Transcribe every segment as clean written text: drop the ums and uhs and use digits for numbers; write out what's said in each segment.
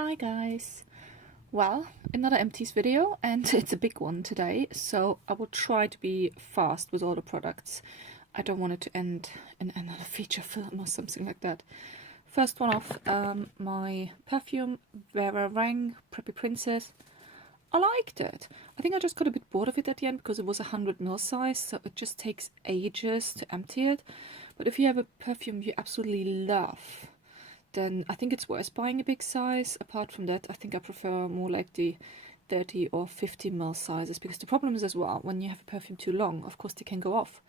Hi guys! Well, another Empties video, and it's a big one today, so I will try to be fast with all the products. I don't want it to end in another feature film or something like that. First one off, my perfume, Vera Wang Preppy Princess. I liked it. I think I just got a bit bored of it at the end because it was 100ml size, so it just takes ages to empty it. But if you have a perfume you absolutely love, then I think it's worth buying a big size. Apart from that, I think I prefer more like the 30 or 50ml sizes, because the problem is as well, when you have a perfume too long, of course they can go off.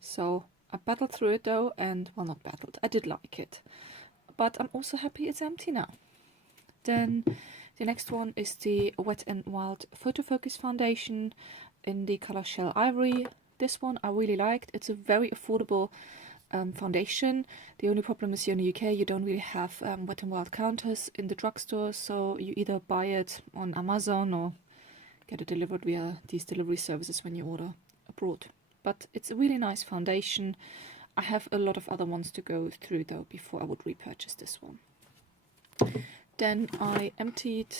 So I battled through it though, and well, not battled, I did like it. But I'm also happy it's empty now. Then the next one is the Wet n Wild Photo Focus Foundation in the color Shell Ivory. This one I really liked. It's a very affordable foundation. The only problem is here in the UK you don't really have Wet n Wild counters in the drugstore, so you either buy it on Amazon or get it delivered via these delivery services when you order abroad. But it's a really nice foundation. I have a lot of other ones to go through though before I would repurchase this one. Then I emptied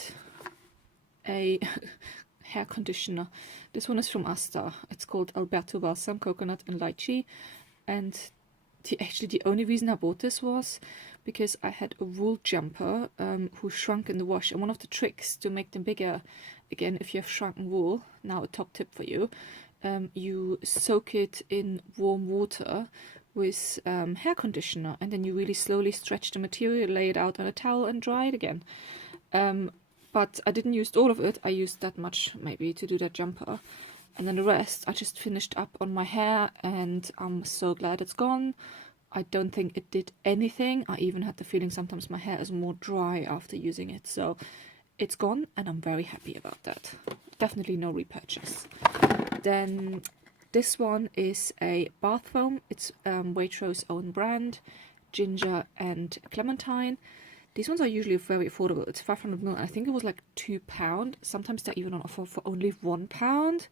a hair conditioner. This one is from Asta. It's called Alberto Balsam Coconut and Lychee, and actually the only reason I bought this was because I had a wool jumper who shrunk in the wash, and one of the tricks to make them bigger, again if you have shrunken wool, now a top tip for you, you soak it in warm water with hair conditioner, and then you really slowly stretch the material, lay it out on a towel and dry it again. But I didn't use all of it. I used that much maybe to do that jumper, and then the rest I just finished up on my hair, and I'm so glad it's gone. I don't think it did anything. I even had the feeling sometimes my hair is more dry after using it, so it's gone and I'm very happy about that. Definitely no repurchase. Then this one is a bath foam. It's Waitrose own brand, ginger and clementine. These ones are usually very affordable. It's 500ml. I think it was like £2. Sometimes they're even on offer for only £1.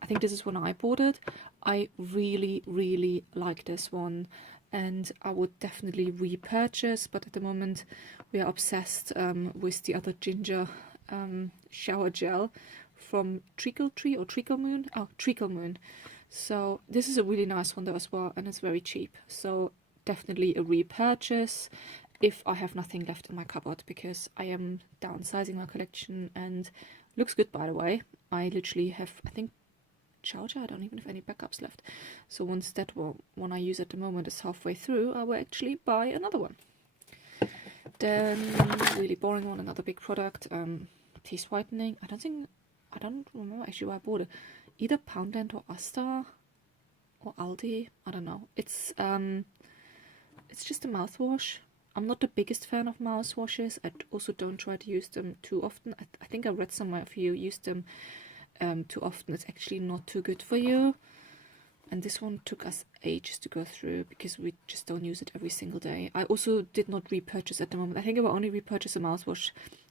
I think this is when I bought it. I really like this one, and I would definitely repurchase, but at the moment we are obsessed with the other ginger shower gel from Treacle Tree or Treacle Moon. Oh, Treacle Moon. So this is a really nice one though as well, and it's very cheap, so definitely a repurchase if I have nothing left in my cupboard, because I am downsizing my collection. And looks good, by the way. I literally have, I think, charger, I don't even have any backups left, so once that one I use at the moment is halfway through, I will actually buy another one. Then really boring one, another big product, teeth whitening. I don't remember actually where I bought it. Either Poundland or Asta or Aldi, I don't know. It's just a mouthwash. I'm not the biggest fan of mouthwashes. I also don't try to use them too often. I think I read somewhere if you use them too often, it's actually not too good for you. And this one took us ages to go through because we just don't use it every single day. I also did not repurchase at the moment. I think I will only repurchase a mouthwash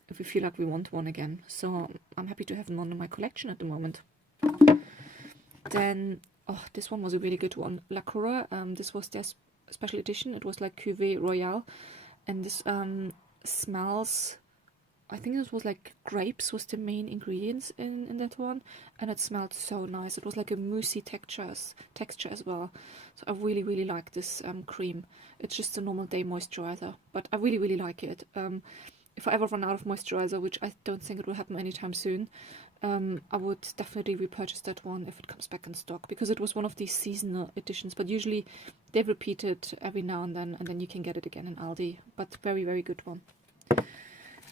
if we feel like we want one again. So I'm happy to have one in my collection at the moment. Then, oh, this one was a really good one. La Coura, this was their special edition. It was like Cuvée Royale, and this smells, I think it was like grapes was the main ingredients in that one, and it smelled so nice. It was like a moussey texture as well. So I really like this cream. It's just a normal day moisturizer, but I really like it. If I ever run out of moisturizer, which I don't think it will happen anytime soon, I would definitely repurchase that one if it comes back in stock, because it was one of these seasonal editions, but usually they repeat it every now and then you can get it again in Aldi. But very good one.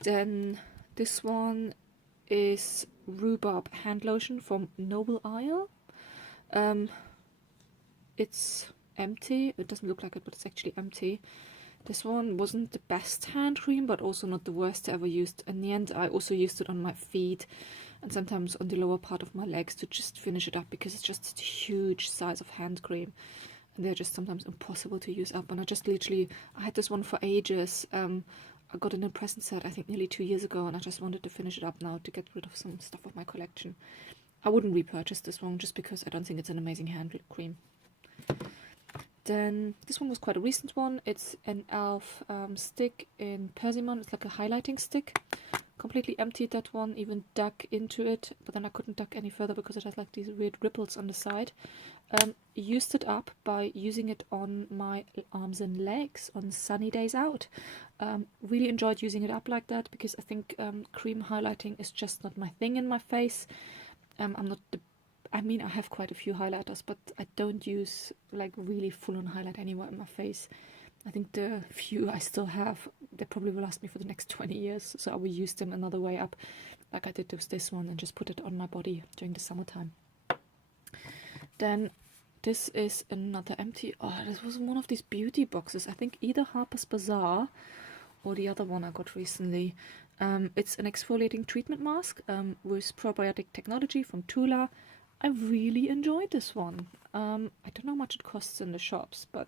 Then this one is Rhubarb Hand Lotion from Noble Isle. It's empty. It doesn't look like it, but it's actually empty. This one wasn't the best hand cream, but also not the worst I ever used. In the end, I also used it on my feet and sometimes on the lower part of my legs to just finish it up, because it's just a huge size of hand cream. And they're just sometimes impossible to use up. And I had this one for ages. I got it in a present set, I think nearly 2 years ago, and I just wanted to finish it up now to get rid of some stuff of my collection. I wouldn't repurchase this one just because I don't think it's an amazing hand cream. Then this one was quite a recent one. It's an e.l.f. Stick in persimmon. It's like a highlighting stick. Completely emptied that one, even dug into it, but then I couldn't dug any further because it has like these weird ripples on the side. Used it up by using it on my arms and legs on sunny days out. Really enjoyed using it up like that because I think cream highlighting is just not my thing in my face. I'm not the I mean, I have quite a few highlighters, but I don't use like really full-on highlight anywhere in my face. I think the few I still have, they probably will last me for the next 20 years, so I will use them another way up, like I did with this one, and just put it on my body during the summertime. Then this is another empty. Oh, this was one of these beauty boxes. I think either Harper's Bazaar or the other one I got recently. It's an exfoliating treatment mask with probiotic technology from Tula. I really enjoyed this one. I don't know how much it costs in the shops, but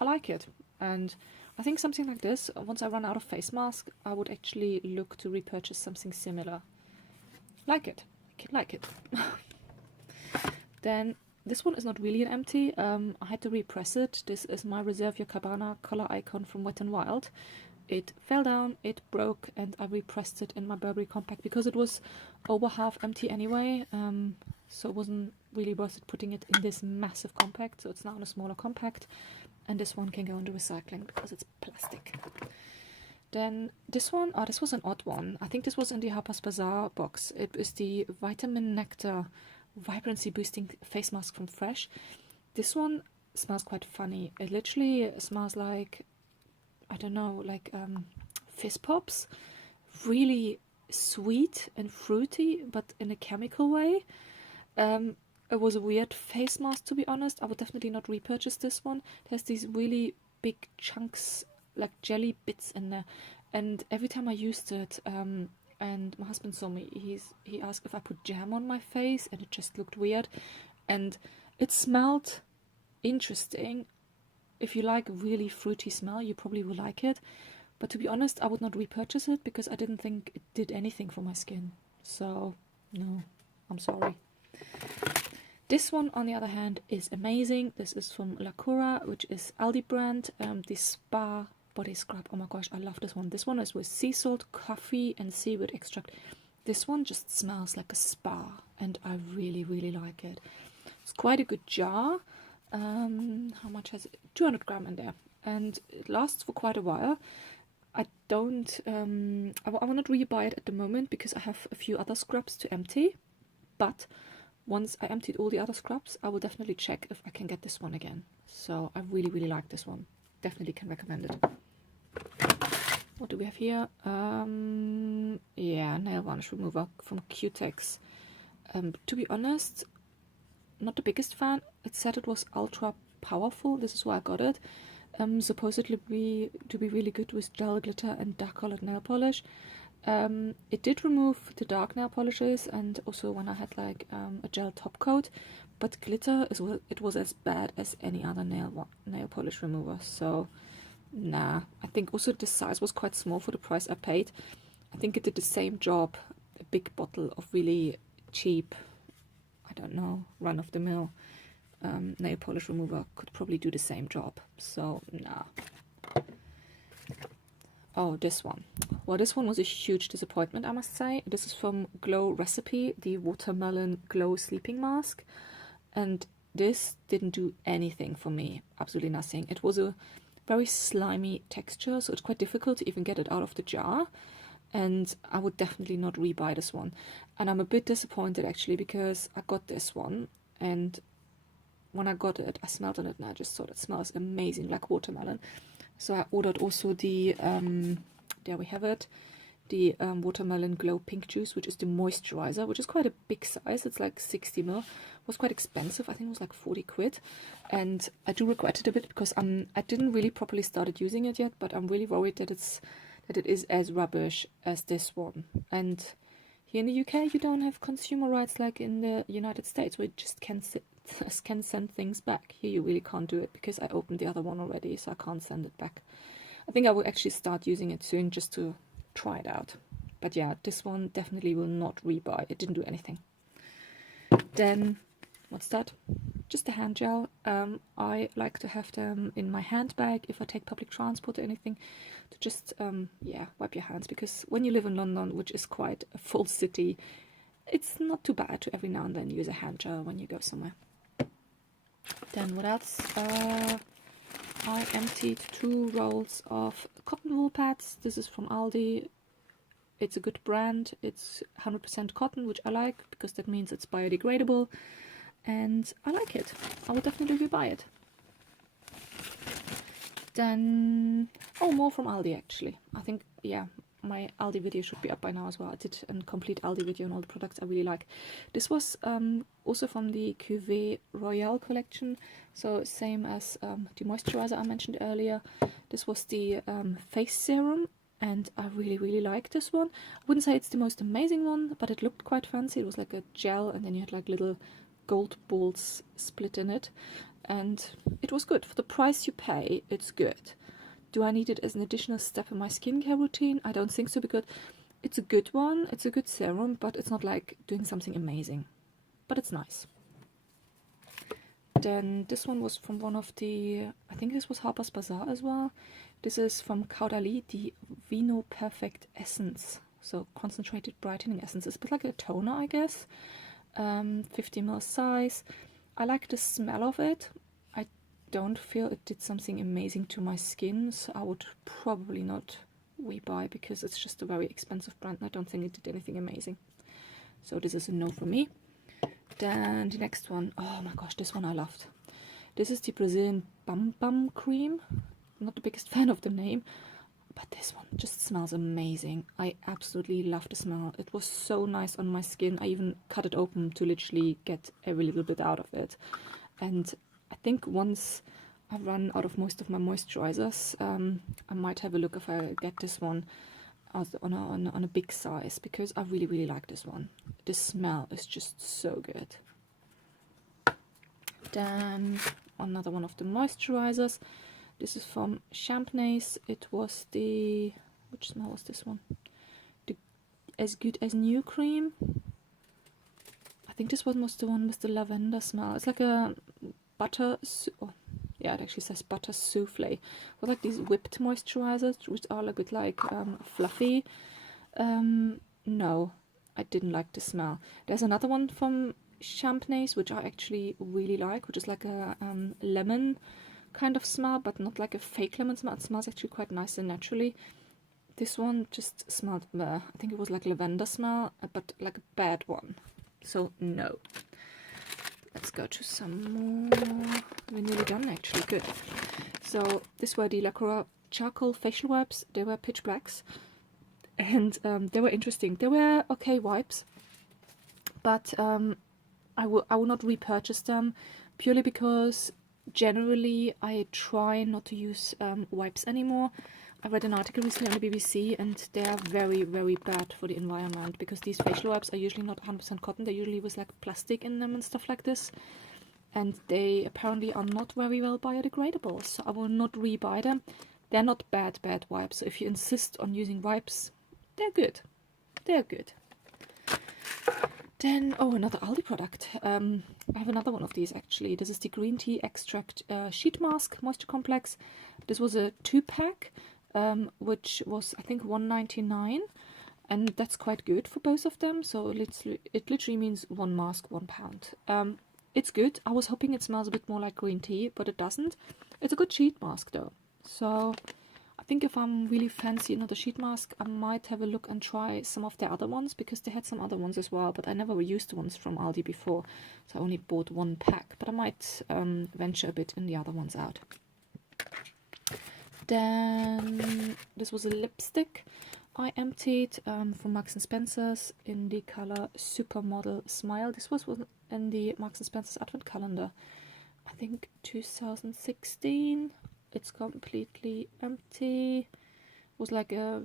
I like it. And I think something like this, once I run out of face mask, I would actually look to repurchase something similar. Like it. Like it. Then this one is not really an empty. I had to repress it. This is my Reserve Your Cabana color icon from Wet n Wild. It fell down, it broke, and I repressed it in my Burberry compact because it was over half empty anyway. So it wasn't really worth it putting it in this massive compact. So it's now in a smaller compact, and this one can go into recycling because it's plastic. Then this one, oh, this was an odd one. I think this was in the Harper's Bazaar box. It is the Vitamin Nectar Vibrancy Boosting Face Mask from Fresh. This one smells quite funny. It literally smells like, I don't know, like fizz pops. Really sweet and fruity, but in a chemical way. It was a weird face mask, to be honest. I would definitely not repurchase this one. It has these really big chunks, like jelly bits in there. And every time I used it, and my husband saw me, he asked if I put jam on my face, and it just looked weird. And it smelled interesting. If you like a really fruity smell, you probably will like it. But to be honest, I would not repurchase it because I didn't think it did anything for my skin. So, no, I'm sorry. This one, on the other hand, is amazing. This is from La Cura, which is Aldi brand. The Spa Body Scrub. Oh my gosh, I love this one. This one is with sea salt, coffee, and seaweed extract. This one just smells like a spa, and I really, really like it. It's quite a good jar. How much has it? 200 gram in there, and it lasts for quite a while. I don't, I will not rebuy it at the moment because I have a few other scrubs to empty, but once I emptied all the other scrubs, I will definitely check if I can get this one again. So I really, really like this one. Definitely can recommend it. What do we have here? Yeah, nail varnish remover from Q-Tex. To be honest, not the biggest fan. It said it was ultra powerful. This is why I got it. Supposedly to be really good with gel glitter and dark colored nail polish. It did remove the dark nail polishes, and also when I had like a gel top coat, but glitter it was as bad as any other nail polish remover. So nah, I think also the size was quite small for the price I paid. I think it did the same job. A big bottle of really cheap, I don't know, run-of-the-mill nail polish remover could probably do the same job. So nah. Oh, this one. Well, this one was a huge disappointment, I must say. This is from Glow Recipe, the Watermelon Glow Sleeping Mask. And this didn't do anything for me. Absolutely nothing. It was a very slimy texture, so it's quite difficult to even get it out of the jar. And I would definitely not rebuy this one. And I'm a bit disappointed, actually, because I got this one. And when I got it, I smelled on it, and I just thought it smells amazing, like watermelon. So I ordered also the, there we have it, the Watermelon Glow Pink Juice, which is the moisturizer, which is quite a big size. It's like 60 ml. It was quite expensive. I think it was like 40 quid. And I do regret it a bit because I didn't really properly started using it yet, but I'm really worried that it is as rubbish as this one. And here in the UK, you don't have consumer rights like in the United States, where you just can send things back. Here you really can't do it because I opened the other one already, so I can't send it back. I think I will actually start using it soon just to try it out. But yeah, this one definitely will not rebuy. It didn't do anything. Then, what's that? just a hand gel. I like to have them in my handbag if I take public transport or anything, to just yeah, wipe your hands, because when you live in London, which is quite a full city, it's not too bad to every now and then use a hand gel when you go somewhere. Then what else? I emptied 2 rolls of cotton wool pads. This is from Aldi. It's a good brand. It's 100% cotton, which I like because that means it's biodegradable, and I like it. I will definitely buy it. Then, oh, more from Aldi actually. I think, yeah, my Aldi video should be up by now as well. I did a complete Aldi video on all the products I really like. This was also from the Cuvée Royale collection, so same as the moisturizer I mentioned earlier. This was the face serum, and I really like this one. I wouldn't say it's the most amazing one, but it looked quite fancy. It was like a gel, and then you had like little gold balls split in it, and it was good. For the price you pay, it's good. Do I need it as an additional step in my skincare routine? I don't think so, because it's a good one, it's a good serum, but it's not like doing something amazing. But it's nice. Then this one was from one of the, I think this was Harper's Bazaar as well. This is from Caudalie, the Vino Perfect Essence. So concentrated brightening essence. It's a bit like a toner, I guess. 50 ml size. I like the smell of it. I don't feel it did something amazing to my skin, so I would probably not rebuy, because it's just a very expensive brand and I don't think it did anything amazing. So this is a no for me. Then the next one, oh my gosh, this one I loved. This is the Brazilian Bum Bum Cream. I'm not the biggest fan of the name, but this one just smells amazing. I absolutely love the smell. It was so nice on my skin. I even cut it open to literally get every little bit out of it. And I think once I run out of most of my moisturizers, I might have a look if I get this one on a big size, because I really like this one. The smell is just so good. Then another one of the moisturizers. This is from Champneys. It was the, which smell was this one? The As Good As New cream. I think this one was the one with the lavender smell. It's like a butter, oh, yeah, it actually says butter souffle. With like these whipped moisturizers, which are a bit like fluffy. No, I didn't like the smell. There's another one from Champneys, which I actually really like, which is like a lemon kind of smell, but not like a fake lemon smell. It smells actually quite nice and naturally. This one just smelled, I think it was like lavender smell, but like a bad one. So no. Let's go to some more. We're nearly done actually, good. So this were the LaCroix charcoal facial wipes. They were pitch blacks, and they were interesting. They were okay wipes, but I will not repurchase them, purely because generally I try not to use wipes anymore. I read an article recently on the BBC, and they are very bad for the environment, because these facial wipes are usually not 100% cotton. They usually with like plastic in them and stuff like this, and they apparently are not very well biodegradable, so I will not rebuy them. They're not bad wipes, so if you insist on using wipes, they're good. They're good. Then, oh, another Aldi product. I have another one of these actually. This is the Green Tea Extract Sheet Mask Moisture Complex. This was a 2-pack, which was I think £1.99, and that's quite good for both of them. So it literally means 1 mask, £1. It's good. I was hoping it smells a bit more like green tea, but it doesn't. It's a good sheet mask though. So I think if I'm really fancy another sheet mask, I might have a look and try some of their other ones, because they had some other ones as well, but I never used the ones from Aldi before, so I only bought 1 pack, but I might venture a bit in the other ones out. Then this was a lipstick I emptied from Marks & Spencer's in the color Supermodel Smile. This was in the Marks & Spencer's Advent Calendar, I think 2016. It's completely empty. It was like a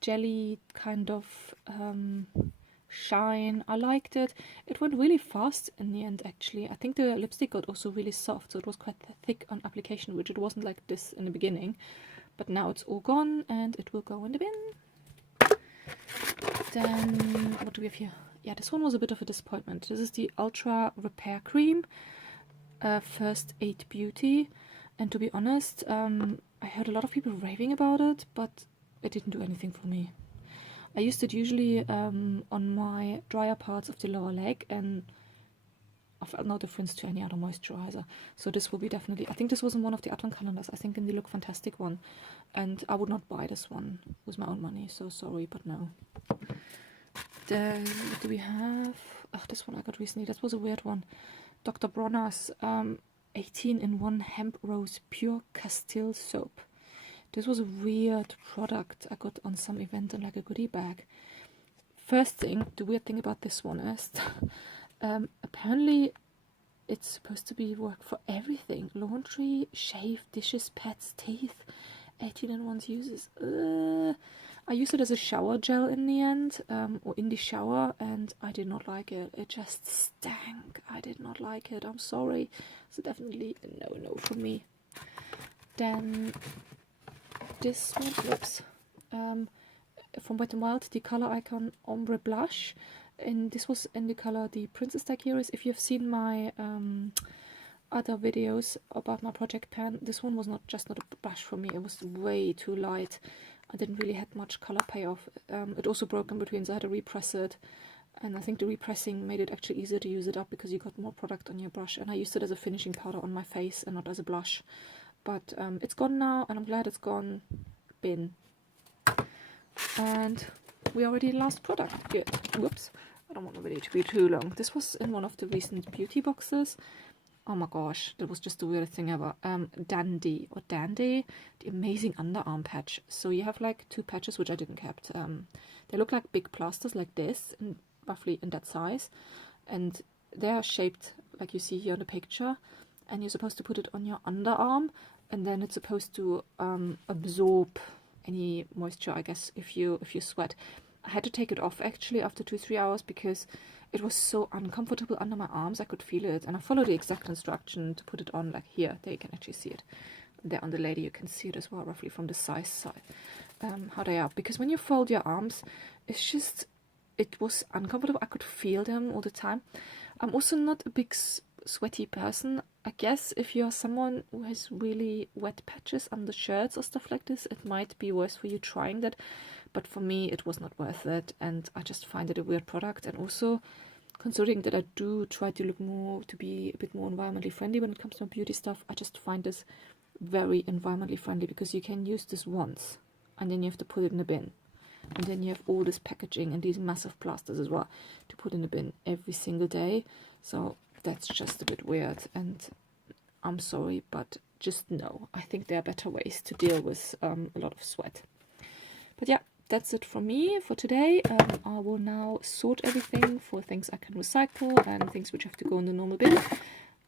jelly kind of shine. I liked it. It went really fast in the end actually. I think the lipstick got also really soft, so it was quite thick on application, which it wasn't like this in the beginning. But now it's all gone and it will go in the bin. Then what do we have here? Yeah, this one was a bit of a disappointment. This is the Ultra Repair Cream. First Aid Beauty, and to be honest, I heard a lot of people raving about it, but it didn't do anything for me. I used it usually on my drier parts of the lower leg, and I felt no difference to any other moisturizer. So this will be definitely, I think this was in one of the advent calendars, I think in the Look Fantastic one, and I would not buy this one with my own money, so sorry, but no. Then what do we have? Oh, this one I got recently, that was a weird one. Dr. Bronner's 18-in-1 Hemp Rose Pure Castile Soap. This was a weird product I got on some event in like a goodie bag. First thing, the weird thing about this one is apparently it's supposed to be work for everything. Laundry, shave, dishes, pets, teeth. 18-in-1 uses. I used it as a shower gel in the end, or in the shower, and I did not like it. It just stank. I did not like it. I'm sorry. So definitely a no for me. Then this one, whoops, from Wet n Wild, the Color Icon Ombre Blush, and this was in the color the Princess Series. If you've seen my other videos about my project pan, this one was not a blush for me. It was way too light. I didn't really have much color payoff. It also broke in between, so I had to repress it, and I think the repressing made it actually easier to use it up because you got more product on your brush, and I used it as a finishing powder on my face and not as a blush. But it's gone now, and I'm glad it's gone. Bin. And we already last product. Good. Whoops. I don't want the video to be too long. This was in one of the recent beauty boxes. Oh my gosh, that was just the weirdest thing ever. Dandy, the amazing underarm patch. So you have like two patches, which I didn't kept. They look like big plasters like this, and roughly in that size. And they are shaped like you see here in the picture. And you're supposed to put it on your underarm, and then it's supposed to absorb any moisture, I guess, if you sweat. I had to take it off actually after 2-3 hours because it was so uncomfortable under my arms. I could feel it, and I followed the exact instruction to put it on, like here. There you can actually see it. There on the lady you can see it as well, roughly from the size side, how they are. Because when you fold your arms, it's just, it was uncomfortable. I could feel them all the time. I'm also not a big sweaty person. I guess if you're someone who has really wet patches under shirts or stuff like this, it might be worse for you trying that, but for me it was not worth it, and I just find it a weird product. And also considering that I do try to look more, to be a bit more environmentally friendly when it comes to beauty stuff, I just find this very environmentally friendly, because you can use this once and then you have to put it in a bin, and then you have all this packaging and these massive plasters as well to put in the bin every single day. So that's just a bit weird, and I'm sorry, but just no. I think there are better ways to deal with a lot of sweat. But yeah, that's it from me for today. I will now sort everything for things I can recycle and things which have to go in the normal bin.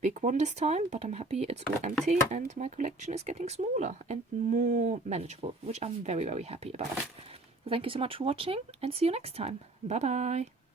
Big one this time, but I'm happy it's all empty and my collection is getting smaller and more manageable, which I'm very, very happy about. So thank you so much for watching, and see you next time. Bye bye.